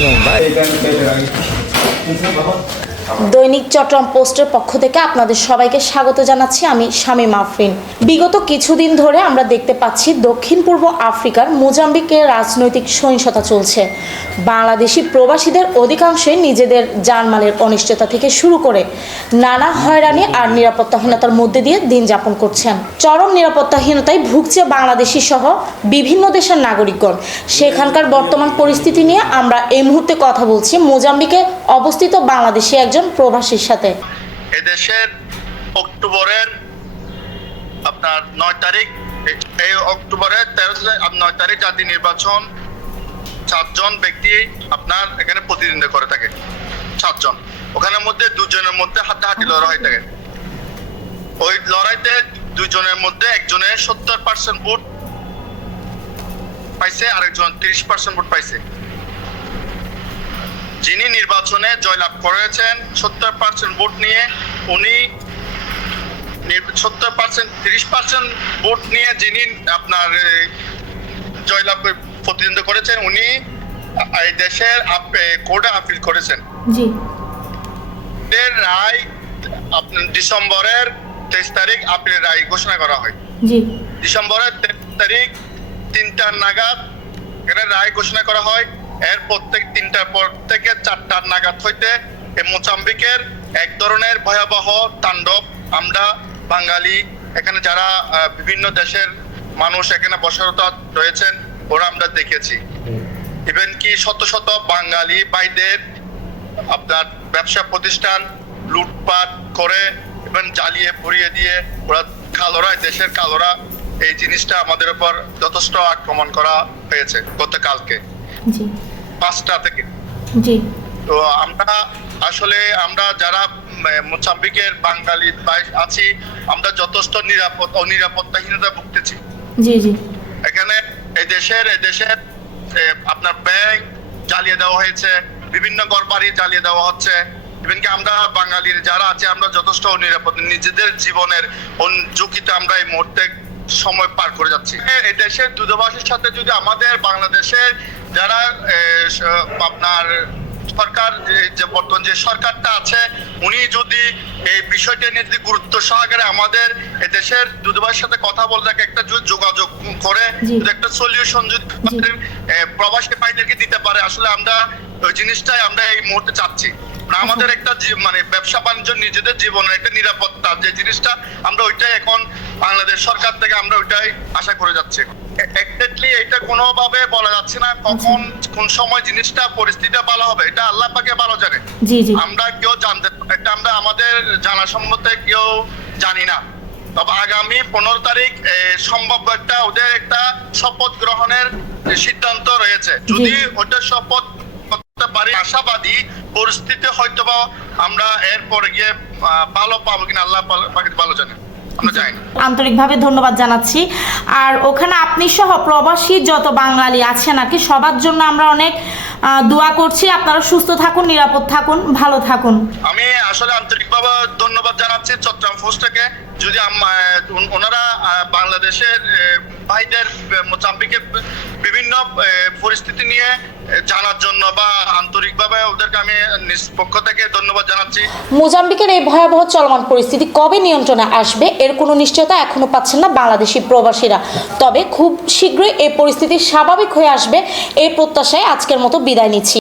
Bye. দৈনিক চট্টগ্রাম পোস্টের পক্ষ থেকে আপনাদের সবাইকে স্বাগত জানাচ্ছি আমি শামীম আফরিন। বিগত কিছুদিন ধরে আমরা দেখতে পাচ্ছি দক্ষিণ পূর্ব আফ্রিকার মোজাম্বিকে রাজনৈতিক সহিংসতা চলছে। বাংলাদেশি প্রবাসীদের অধিকাংশই নিজেদের জানমালের অনিশ্চয়তা থেকে শুরু করে নানা হয়রানি আর নিরাপত্তাহীনতার মধ্যে দিয়ে দিন যাপন করছেন। চরম নিরাপত্তাহীনতায় ভুগছে বাংলাদেশি সহ বিভিন্ন দেশের নাগরিকগণ। সেখানকার বর্তমান পরিস্থিতি নিয়ে আমরা এই মুহূর্তে কথা বলছি। মোজাম্বিকে অবস্থিত বাংলাদেশি একজন প্রবাসীর সাথে। এদেশের অক্টোবরের আপনার নয় তারিখ, এই অক্টোবরের তেরো নয় তারিখ জাতীয় নির্বাচন চারজন ব্যক্তি আপনার এখানে প্রতিদ্বন্দ্বিতা করে থাকে। সাতজন। ওখানের মধ্যে দুজনের মধ্যে লড়াই থাকে। ওই লড়াইতে দুজনের মধ্যে একজনের সত্তর পার্সেন্ট ভোট পাইছে, আরেকজন তিরিশ পার্সেন্ট ভোট পাইছে। যিনি নির্বাচনে জয়লাভ করেছেন সত্তর পার্সেন্ট ভোট নিয়ে উনি সত্তর পার্সেন্ট তিরিশ পার্সেন্ট ভোট নিয়ে যিনি আপনার জয়লাভ করে প্রতিদ্বন্দ্বিতা করেছেন উনি এই দেশের কোর্টে আপিল করেছেন। এর রায় ডিসেম্বরের তেইশ তারিখ আপিলের রায় ঘোষণা করা হয়। ডিসেম্বরের তেইশ তারিখ তিনটা নাগাদ এখানে রায় ঘোষণা করা হয়। এর প্রত্যেক তিনটার পর থেকে চারটার নাগাদ হইতে মোচাম্বিকের এক ধরনের ভয়াবহ তাণ্ডব আমরা বাঙালি, এখানে যারা বিভিন্ন দেশের মানুষ এখানে বসরত রয়েছেন, ওরা আমরা দেখেছি। ইভেন কি শত শত বাঙালি ভাইদের আপনার ব্যবসা প্রতিষ্ঠান লুটপাট করে এবং জ্বালিয়ে পুড়িয়ে দিয়ে ওরা কালোরা দেশের কালোরা এই জিনিসটা আমাদের উপর যথেষ্ট আক্রমণ করা হয়েছে গতকালকে। জি। পাঁচটা থেকে। জি। তো আমরা আসলে আমরা যারা বাঙালি আছি আমরা যথেষ্ট নিরাপদ অনিরাপত্তাহীনতা ভুগতেছি। জি জি। এখানে এই দেশের এই দেশের আপনার ব্যাংক জ্বালিয়ে দেওয়া হয়েছে বিভিন্ন ঘর বাড়ি জ্বালিয়ে দেওয়া হচ্ছে। ইভেন কি আমরা বাঙালির যারা আছে আমরা যথেষ্ট নিরাপদ নিজেদের জীবনের ঝুঁকিতে আমরা এই মুহূর্তে সময় পার করে যাচ্ছি। এই দেশের দূতাবাসের সাথে যদি আমাদের বাংলাদেশের যারা আপনার সরকার যে- বর্তমান যে সরকারটা আছে উনি যদি এই বিষয়টা নিয়ে যদি গুরুত্ব সহকারে আমাদের দেশের দূতাবাসের সাথে কথা বলে থাকে একটা যোগাযোগ করে যদি একটা সলিউশন যদি প্রবাসী ভাইদেরকে দিতে পারে আসলে আমরা ওই জিনিসটাই আমরা এই মুহূর্তে চাচ্ছি। আমাদের একটা মানে ব্যবসা বাণিজ্য নিজেদের জীবনের একটা নিরাপত্তা যে জিনিসটা আমরা ওইটাই এখন বাংলাদেশ সরকার থেকে আমরা ওইটাই আশা করে যাচ্ছি এক্স্যাক্টলি এটা কোনোভাবে বলা যাচ্ছে না কখন কোন সময় জিনিসটা পরিস্থিতিটা ভালো হবে এটা আল্লাহ পাকে ভালো জানে। আমরা কেউ জানতে এটা আমরা আমাদের জানা সম্মতে কেউ জানি না। তবে আগামী পনেরো তারিখ এ, সম্ভাব্য একটা ওদের একটা শপথ গ্রহণের সিদ্ধান্ত রয়েছে। যদি ওটা শপথ পারি আশাবাদী পরিস্থিতি হয়তো বা আমরা এরপরে গিয়ে ভালো পাবো কিনা আল্লাহ ভালো জানে। আন্তরিকভাবে ধন্যবাদ জানাচ্ছি। আর ওখানে আপনি সহ প্রবাসী যত বাঙালি আছেন আর কি সবার জন্য আমরা অনেক দোয়া করছি। আপনারা সুস্থ থাকুন নিরাপদ থাকুন ভালো থাকুন। আমি আসলে আন্তরিকভাবে ধন্যবাদ জানাচ্ছি চট্টগ্রাম ফোর্সটাকে। যদি ওনারা বাংলাদেশের ভাইদের আহ, বিভিন্ন পরিস্থিতি নিয়ে জানার জন্য বা আন্তরিকভাবে ওদেরকে আমি নিষ্পক্ষ থেকে ধন্যবাদ জানাচ্ছি। মোজাম্বিকের এই ভয়াবহ চলমান পরিস্থিতি কবে নিয়ন্ত্রণে আসবে এর কোনো নিশ্চয়তা এখনও পাচ্ছেন না বাংলাদেশি প্রবাসীরা। তবে খুব শীঘ্রই এই পরিস্থিতি স্বাভাবিক হয়ে আসবে এই প্রত্যাশায় আজকের মতো বিদায় নিচ্ছি।